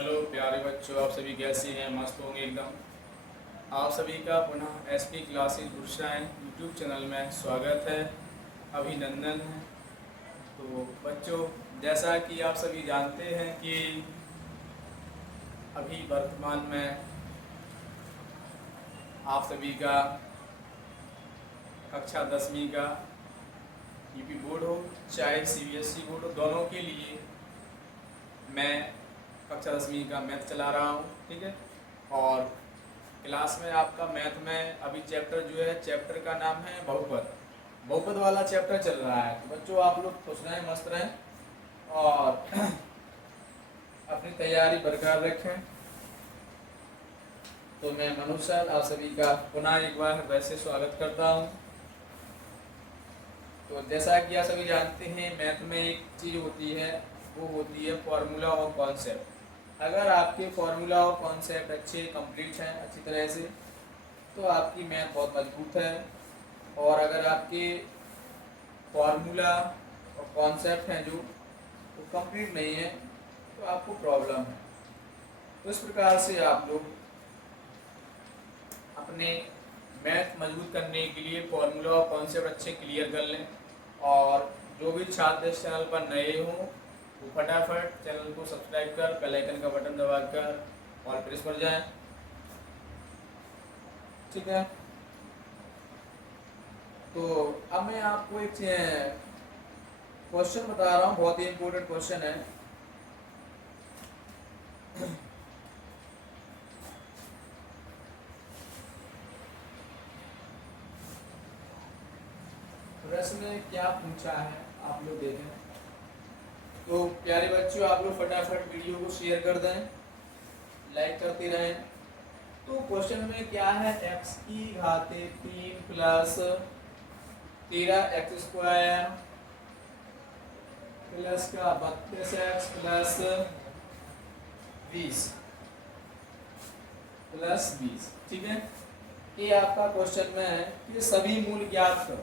Hello प्यारे बच्चों, आप सभी कैसे हैं? मस्त होंगे एकदम। आप सभी का पुनः एसपी क्लासेस गुरसाइन यूट्यूब चैनल में स्वागत है, अभिनंदन है। तो बच्चों, जैसा कि आप सभी जानते हैं कि अभी वर्तमान में आप सभी का कक्षा 10वीं का यूपी बोर्ड हो चाहे सीबीएसई बोर्ड हो, दोनों के लिए मैं कक्षा 10वीं का मैथ चला रहा हूँ। ठीक है, और क्लास में आपका मैथ में अभी चैप्टर जो है, चैप्टर का नाम है बहुपद। बहुपद वाला चैप्टर चल रहा है। तो बच्चों, आप लोग खुश रहें, मस्त रहें और अपनी तैयारी बरकरार रखें। तो मैं मनोज सर आप सभी का पुनः एक बार वैसे स्वागत करता हूँ। तो जैसा कि आप सभी जानते हैं, मैथ में एक चीज़ होती है, वो होती है फॉर्मूला और कॉन्सेप्ट। अगर आपके फॉर्मूला और कॉन्सेप्ट अच्छे कंप्लीट हैं अच्छी तरह से, तो आपकी मैथ बहुत मजबूत है। और अगर आपके फॉर्मूला और कॉन्सेप्ट हैं जो वो कंप्लीट नहीं है, तो आपको प्रॉब्लम है। तो इस प्रकार से आप लोग अपने मैथ मजबूत करने के लिए फॉर्मूला और कॉन्सेप्ट अच्छे क्लियर कर लें। और जो भी छात्र इस चैनल पर नए हों, वो फटाफट चैनल को सब्सक्राइब कर बेल आइकन का बटन दबाकर और प्रेस पर जाएं। ठीक है, तो अब मैं आपको एक क्वेश्चन बता रहा हूँ, बहुत ही इंपॉर्टेंट क्वेश्चन है। प्रश्न क्या पूछा है, आप लोग देखें। तो प्यारे बच्चों, आप लोग फटाफट वीडियो को शेयर कर दें, लाइक करते रहें। तो क्वेश्चन में क्या है, x की घाते 3 प्लस 13x स्क्वायर प्लस का 32x प्लस 20 प्लस 20। ठीक है, ये आपका क्वेश्चन में है कि सभी मूल ज्ञात करो,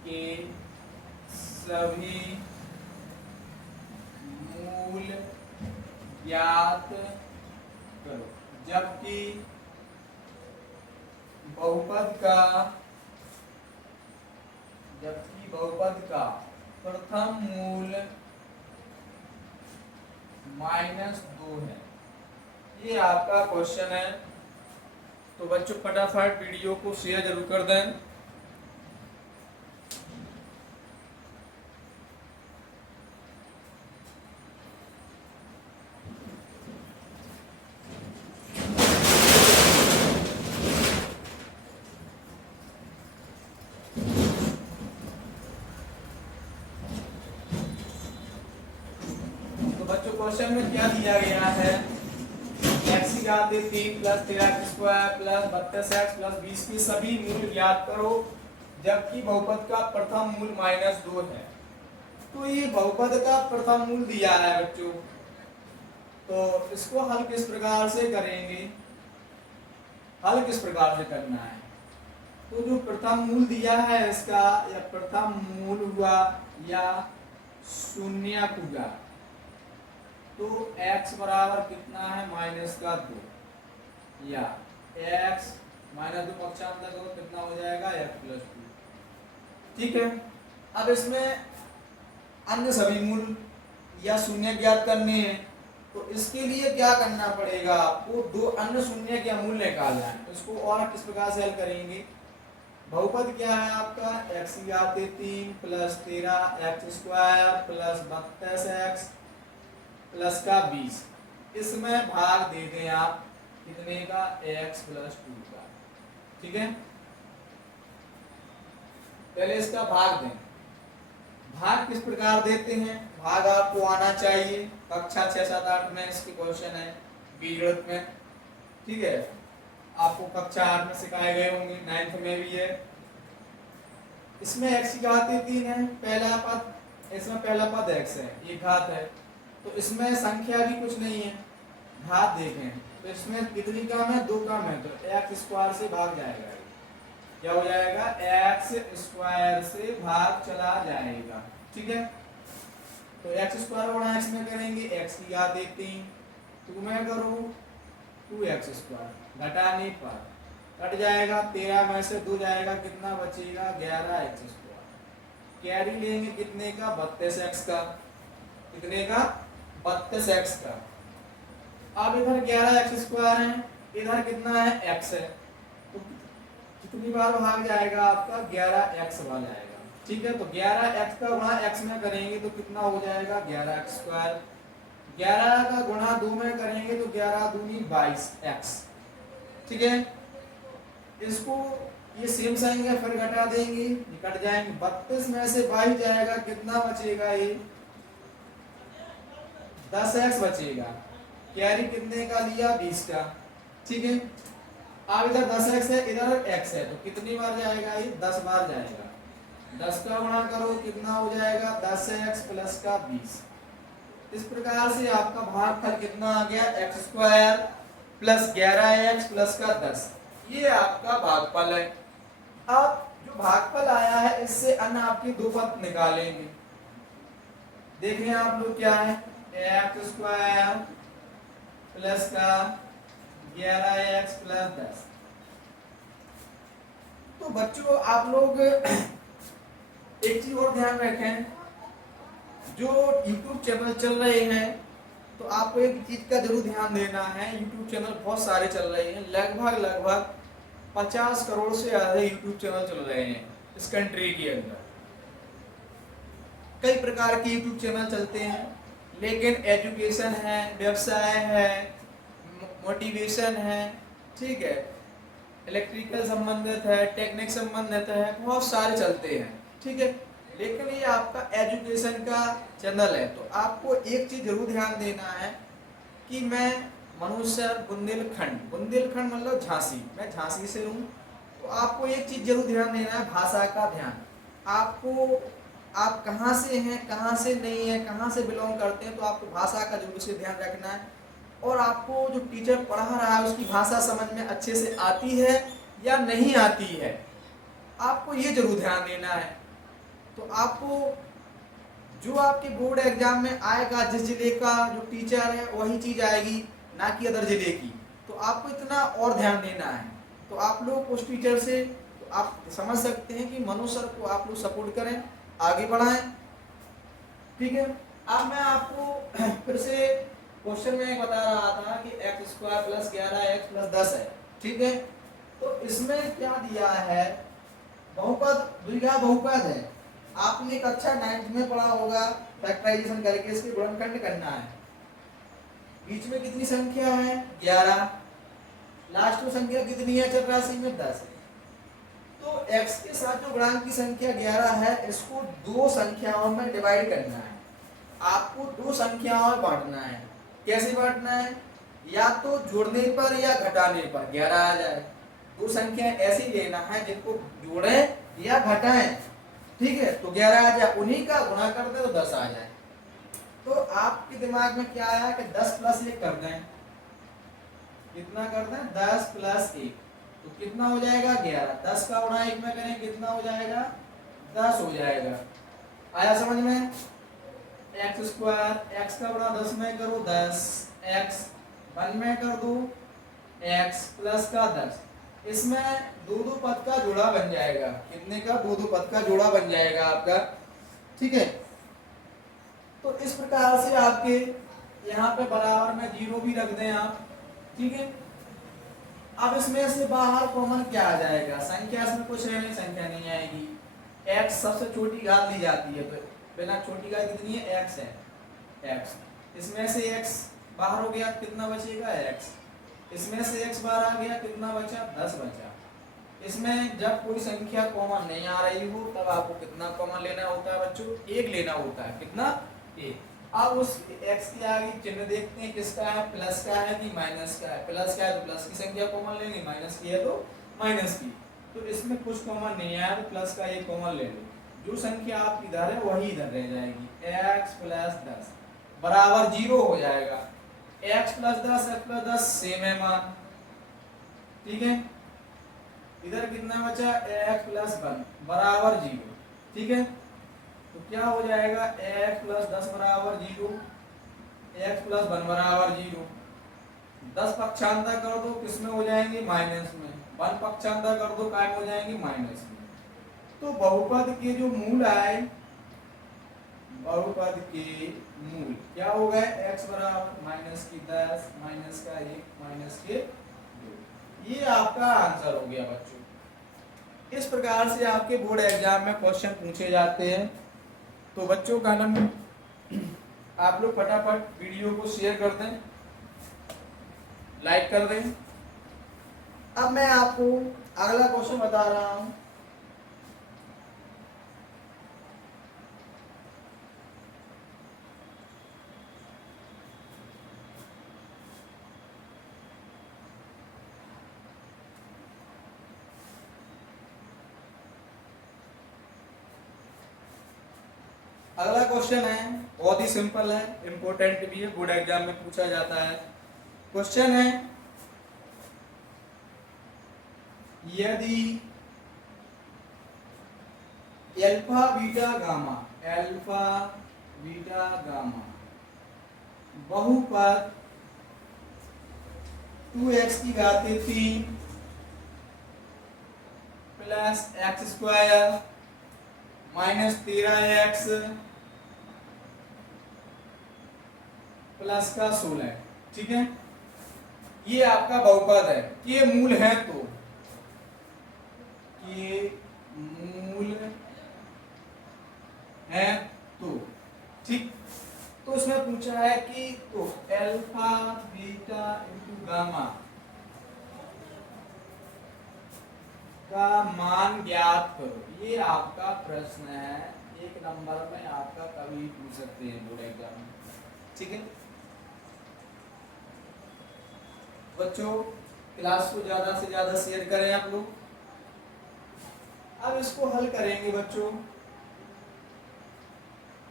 कि सभी मूल ज्ञात करो जबकि बहुपद का प्रथम मूल -2 है। ये आपका क्वेश्चन है। तो बच्चों, फटाफट वीडियो को शेयर जरूर कर दें। तो बच्चों, क्वेश्चन में क्या दिया गया है, x की घात 3 plus 13x square plus 32x plus 20 की सभी मूल ज्ञात करो जबकि बहुपद का प्रथम मूल -2 है। तो ये बहुपद का प्रथम मूल दिया है बच्चों, तो इसको हल किस प्रकार से करेंगे, हल किस प्रकार से करना है। तो जो प्रथम मूल दिया है इसका, या प्रथम मूल हुआ या शून्यक हुआ, तो x बराबर कितना है, -2, या x -2 पक्षांतर करो कितना हो जाएगा, x + 2। ठीक है, अब इसमें अन्य सभी मूल या शून्य ज्ञात करने हैं। तो इसके लिए क्या करना पड़ेगा, आपको दो अन्य शून्य के मूल निकालना है। इसको और किस प्रकार से हल करेंगे, बहुपद क्या है आपका, x की घात 3 plus 13x square plus 32x plus का 20। इसमें भाग दे दें आप कितने का, x + 2 का। ठीक है, पहले इसका भाग दें। भाग किस प्रकार देते हैं, भाग आपको आना चाहिए, कक्षा 6, 7, 8 में इसके क्वेश्चन है बीजगणित में। ठीक है, आपको कक्षा 8 में सिखाए गए होंगे, 9th में भी है। इसमें x की घात 3 है, पहला पद, इसमें पहला पद x है, ये घात है। तो इसमें संख्या भी कुछ नहीं है, घात देखें तो इसमें कितनी कम है, 2 कम है, तो x स्क्वायर से भाग जाएगा। क्या हो जाएगा, x स्क्वायर से भाग चला जाएगा। ठीक है, तो x स्क्वायर गुणा x में करेंगे, x की घात 3 तो मैं करूँ 2x स्क्वायर, घटाने पर कट जाएगा, 13 में से 2 जाएगा, कितना बचेगा 11x स्क्वायर। कैरी लेंगे कितने का 32x का, कितने का 32x का। अब इधर 11x स्क्वायर है, इधर कितना है x है, तो कितनी बार भाग जाएगा आपका 11x बार जाएगा। ठीक है, तो 11x का गुणा x में करेंगे तो कितना हो जाएगा 11x स्क्वायर। 11 का गुणा 2 में करेंगे तो 11 दूनी 22x। ठीक है, इसको ये सेम साइन है, फिर घटा देंगे, ये कट जाएंगे, 32 में से 22 जाएगा, कितना बचेगा ये 10x बचेगा। कैरी कितने का लिया 20 का। ठीक है, अब इधर 10x है, इधर x है, तो कितनी बार जाएगा ये 10 बार जाएगा। 10 का गुणा करो कितना हो जाएगा 10x प्लस का 20। इस प्रकार से आपका भागफल कितना आ गया x square plus 11x plus का 10। ये आपका भागफल है। अब जो भागफल आया है इससे अन्य आपके दो पद निकालेंगे। देखें आप लोग क्या है, x स्क्वायर प्लस का 11x प्लस 10। तो बच्चों आप लोग एक चीज और ध्यान रखें, जो YouTube चैनल चल रहे हैं तो आपको एक चीज का जरूर ध्यान देना है। YouTube चैनल बहुत सारे चल रहे हैं, लगभग 50 करोड़ से ज्यादा YouTube चैनल चल रहे हैं इस कंट्री के अंदर। कई प्रकार के YouTube चैनल चलते हैं, लेकिन एजुकेशन है, व्यवसाय है, मोटिवेशन है, ठीक है, इलेक्ट्रिकल संबंधित है, टेक्निक संबंधित है, बहुत सारे चलते हैं। ठीक है, लेकिन ये आपका एजुकेशन का चैनल है, तो आपको एक चीज जरूर ध्यान देना है कि मैं मनुष्य बुंदेलखंड मतलब झांसी, मैं झांसी से हूँ, तो आपको एक चीज जरूर ध्यान देना है, भाषा का ध्यान। आपको आप कहाँ से हैं, कहाँ से नहीं है, कहाँ से बिलोंग करते हैं, तो आपको भाषा का जरूर से ध्यान रखना है। और आपको जो टीचर पढ़ा रहा है उसकी भाषा समझ में अच्छे से आती है या नहीं आती है, आपको ये जरूर ध्यान देना है। तो आपको जो आपके बोर्ड एग्जाम में आएगा, जिस जिले का जो टीचर है वही चीज आएगी, ना कि अदर जिले की। तो आपको इतना और ध्यान देना है। तो आप लोग उस टीचर से तो आप समझ सकते हैं कि मनु सर को आप लोग सपोर्ट करें, आगे बढ़ाएं। ठीक है, अब मैं आपको फिर से क्वेश्चन में बता रहा था कि x square plus 11x plus 10 है। ठीक है, तो इसमें क्या दिया है, बहुपद, द्विघात बहुपद है। आपने कक्षा 9th में पढ़ा होगा, फैक्टराइजेशन करके इसके गुणनखंड करना है। बीच में कितनी संख्या है 11, लास्ट में संख्या कितनी है चरराशि में 10। तो x के साथ जो गुणांक की संख्या 11 है, इसको दो संख्याओं में डिवाइड करना है। आपको दो संख्याओं में बांटना है। कैसे बांटना है, या तो जोड़ने पर या घटाने पर 11 आ जाए। दो संख्या ऐसी लेना है जिनको जोड़ें या घटाएं। ठीक है, तो 11 आ जाए, उन्हीं का गुणा कर दे तो 10 आ जाए। तो आपके दिमाग में क्या आया कि 10 प्लस 1 कर दें। कितना कर दें 10 प्लस 1, तो कितना हो जाएगा 11। 10 का गुणा 1 में करें कितना हो जाएगा 10 हो जाएगा। आया समझ में। x स्क्वायर, x का गुणा 10 में करो 10, x 1 में कर दो x प्लस का 10। इसमें दो दो पद का जोड़ा बन जाएगा। कितने का, दो दो पद का जोड़ा बन जाएगा आपका। ठीक है, तो इस प्रकार से आपके यहाँ पे बराबर में 0 भी रख दें आप। ठीक है, अब इसमें से बाहर कॉमन क्या आ जाएगा, संख्या इसमें कुछ है नहीं, संख्या नहीं आएगी। x सबसे छोटी घात ली जाती है, तो बिना छोटी घात कितनी है x है, x। इसमें से x बाहर हो गया, कितना बचेगा x। इसमें से x बाहर आ गया, कितना बचा 10 बचा। इसमें जब कोई संख्या कॉमन नहीं आ रही हो तब आपको कितना कॉमन लेना होता है बच्चों, 1 लेना होता है। कितना 1। अब उस x के आगे चिन्ह देखते हैं, किसका है, प्लस का है कि माइनस का है। प्लस का है तो प्लस की संख्या कॉमन लेंगे, माइनस की है तो माइनस की। तो इसमें कुछ कॉमन नहीं आया तो प्लस का 1 कॉमन ले लो। जो संख्या आप इधर है वही इधर रह जाएगी। x प्लस 10 बराबर 0 हो जाएगा। x plus 10 x plus 10 same है मान। ठीक है, इधर कितना बचा x प्लस 1 बराबर 0। ठीक है, तो क्या हो जाएगा x प्लस 10 बराबर 0, x प्लस 1 बराबर 0। 10 पक्षांतर कर दो किसमें हो जाएंगे, माइनस में। 1 पक्षांतर कर दो काय में हो जाएंगे, माइनस में। तो बहुपद के जो मूल आए, बहुपद के मूल क्या हो गए, x बराबर माइनस की 10 माइनस का 1 माइनस के 2। ये आपका आंसर हो गया बच्चों। इस प्रकार से आपके बोर्ड एग्जाम में क्वेश्चन पूछे जाते हैं। तो बच्चों का नंबर आप लोग फटाफट वीडियो को शेयर कर दें, लाइक कर दें। अब मैं आपको अगला क्वेश्चन बता रहा हूं। अगला क्वेश्चन है, बहुत ही सिंपल है, इंपॉर्टेंट भी है, बोर्ड एग्जाम में पूछा जाता है। क्वेश्चन है, यदि alpha beta gamma, alpha beta gamma बहुपद 2x की घाते 3 plus x square minus 13x plus का 16, ठीक है, ये आपका बहुपद है। ये मूल है तो, ये मूल है तो, ठीक। तो उसमें पूछा है कि तो अल्फा बीटा इंटू गामा का मान ज्ञात करो। ये आपका प्रश्न है, 1 नंबर में आपका कभी पूछ सकते हैं बोर्ड एग्जाम में, ठीक है। बच्चों क्लास को ज्यादा से ज्यादा शेयर करें आप लोग। अब इसको हल करेंगे बच्चों।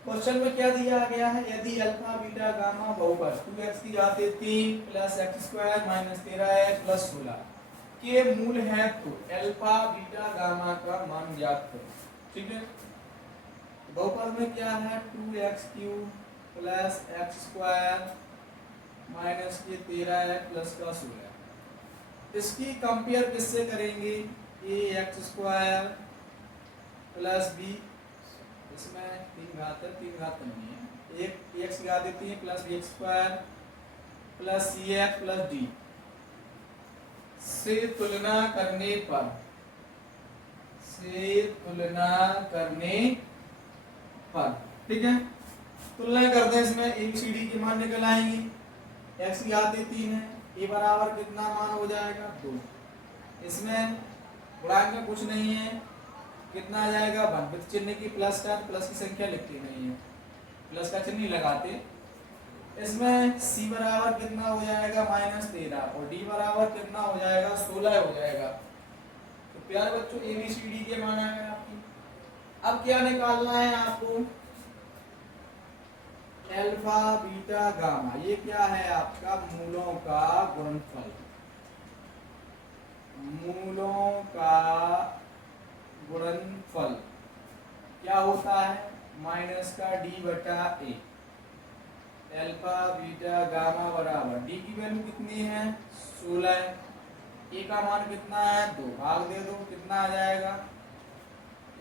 क्वेश्चन में क्या दिया गया है, यदि अल्फा बीटा गामा बहुपद 2x की घाते 3 plus x square minus 13x plus 16 के मूल है तो अल्फा बीटा गामा का मान ज्ञात करो, ठीक है। बहुपद में क्या है, 2x cube plus x square minus के 13x प्लस का 16। इसकी कंपेयर किससे करेंगे, ए एक्स स्क्वायर प्लस बी, इसमें 3 घात है, 3 घात नहीं है, एक एक्स की घात देती है plus B X square plus C X plus D से तुलना करने पर, से तुलना करने पर, ठीक है। तुलना करते हैं, इसमें एबीसीडी के मान निकल आएंगे। एक्स की घात 3 है, ए बराबर कितना मान हो जाएगा 2। इसमें गुणांक में कुछ नहीं है, कितना आ जाएगा 1, विद चिन्ह की प्लस का, प्लस की संख्या लिखते नहीं है, प्लस का चिन्ह लगाते। इसमें सी बराबर कितना हो जाएगा -13 और डी बराबर कितना हो जाएगा 16 हो जाएगा। तो प्यारे बच्चों एबीसीडी के मान आ गए आपकी। अब क्या निकालना है आपको, अल्फा बीटा गामा, ये क्या है आपका मूलों का गुणनफल, मूलों का गुणनफल क्या होता है, माइनस का डी बटा ए। अल्फा बीटा गामा बराबर डी की वैल्यू कितनी है 16, ए का मान कितना है 2, भाग दे दो कितना आ जाएगा,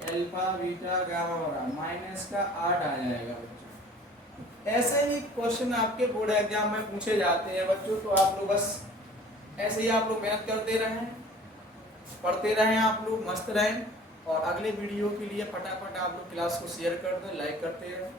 अल्फा बीटा गामा बराबर माइनस का 8 आ जाएगा बच्चों। ऐसे ही क्वेश्चन आपके बोर्ड एग्जाम में पूछे जाते हैं बच्चों। तो आप लोग बस ऐसे ही आप लोग मेहनत करते रहें, पढ़ते रहें, आप लोग मस्त रहें। और अगले वीडियो के लिए फटाफट आप लोग क्लास को शेयर कर दें, लाइक करते रहें।